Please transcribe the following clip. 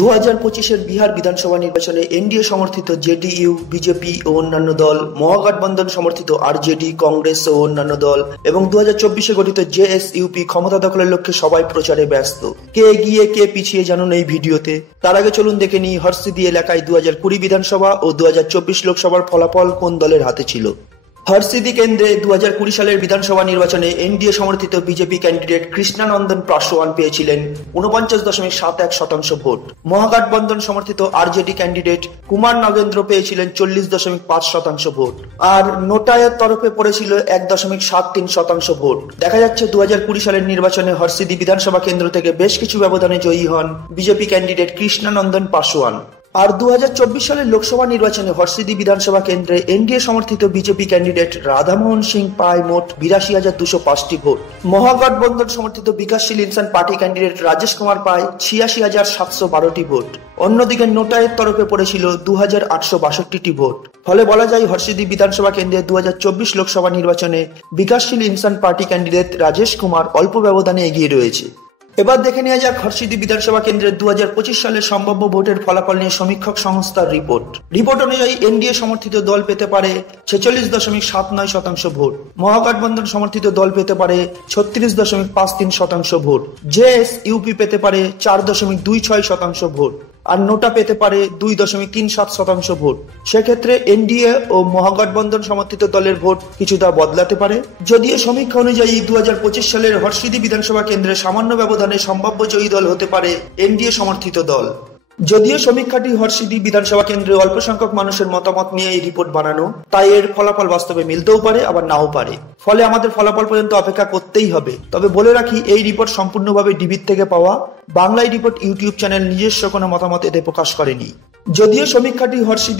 2025-এর বিহার বিধানসভা নির্বাচনে এনডিএ সমর্থিত জেডিইউ, বিজেপি ও অন্যান্য দল, মহাগঠবন্ধন সমর্থিত আরজেডি, কংগ্রেস ও অন্যান্য দল এবং 2024-এ গঠিত জেএসইউপি ক্ষমতা দখলের লক্ষ্যে সবাই প্রচারে ব্যস্ত। কে এগিয়ে কে পিছিয়ে জানুন এই ভিডিওতে। তার আগে চলুন দেখে নিই হরসিদি এলাকায় 2020 বিধানসভা ও 2024 লোকসভার ফলাফল কোন দলের হাতে ছিল। হরসিদি কেন্দ্রে 2020 সালের বিধানসভা নির্বাচনে এনডিএ সমর্থিত বিজেপি ক্যান্ডিডেট কৃষ্ণানন্দন পাসওয়ান পেয়েছিলেন 49.71% ভোট। মহাগঠবন্ধন সমর্থিত আরজেডি ক্যান্ডিডেট কুমার নগেন্দ্র পেয়েছিলেন 40.5% ভোট। আর নোটায়ের তরফে পড়েছিল 1.73% ভোট। দেখা যাচ্ছে 2020 সালের নির্বাচনে হরসিদি বিধানসভা কেন্দ্র থেকে বেশ কিছু ব্যবধানে জয়ী হন বিজেপি ক্যান্ডিডেট কৃষ্ণানন্দন পাসওয়ান। আর 2024 সালের লোকসভা নির্বাচনে হরসিদি বিধানসভা কেন্দ্রে এনডিএ সমর্থিত বিজেপি ক্যান্ডিডেট রাধামোহন সিং পায় মোট 82,205টি ভোট। মহাগঠবন্ধন সমর্থিত বিকাশশীল ইনসান পার্টি ক্যান্ডিডেট রাজেশ কুমার পায় 86,712টি ভোট। অন্যদিকে নোটায়ের তরফে পড়েছিল 2,862টি ভোট। ফলে বলা যায় হরসিদি বিধানসভা কেন্দ্রে 2024 লোকসভা নির্বাচনে বিকাশশীল ইনসান পার্টি ক্যান্ডিডেট রাজেশ কুমার অল্প ব্যবধানে এগিয়ে রয়েছে। এবার দেখে নেওয়া যাক হরসিদি বিধানসভা কেন্দ্রের 2025 সালের সম্ভাব্য ভোটের ফলাফল নিয়ে সমীক্ষক সংস্থার রিপোর্ট অনুযায়ী এনডিএ সমর্থিত দল পেতে পারে 46.79% ভোট, মহাগঠবন্ধন সমর্থিত দল পেতে পারে 36.53% ভোট, জেএসইউপি পেতে পারে 4.26% ভোট আর নোটা পেতে পারে 2.37% ভোট। সেক্ষেত্রে এনডিএ ও মহাগঠবন্ধন সমর্থিত দলের ভোট কিছুটা বদলাতে পারে। যদিও সমীক্ষা অনুযায়ী 2025 সালের হরসিদি বিধানসভা কেন্দ্রে সামান্য ব্যবধানে সম্ভাব্য জয়ী দল হতে পারে এনডিএ সমর্থিত দল। যদিও সমীক্ষাটি হরসিদি বিধানসভা কেন্দ্রে অল্প সংখ্যক মানুষের মতামত নিয়ে এই রিপোর্ট বানানো, তাই এর ফলাফল বাস্তবে মিলতেও পারে আবার নাও পারে। ফলে আমাদের ফলাফল পর্যন্ত অপেক্ষা করতেই হবে। তবে বলে রাখি, এই রিপোর্ট সম্পূর্ণভাবে ডিবির থেকে পাওয়া। বাংলায় রিপোর্ট ইউটিউব চ্যানেল নিজস্ব কোনো মতামত এতে প্রকাশ করেনি। যদিও সমীক্ষাটি হরসিদি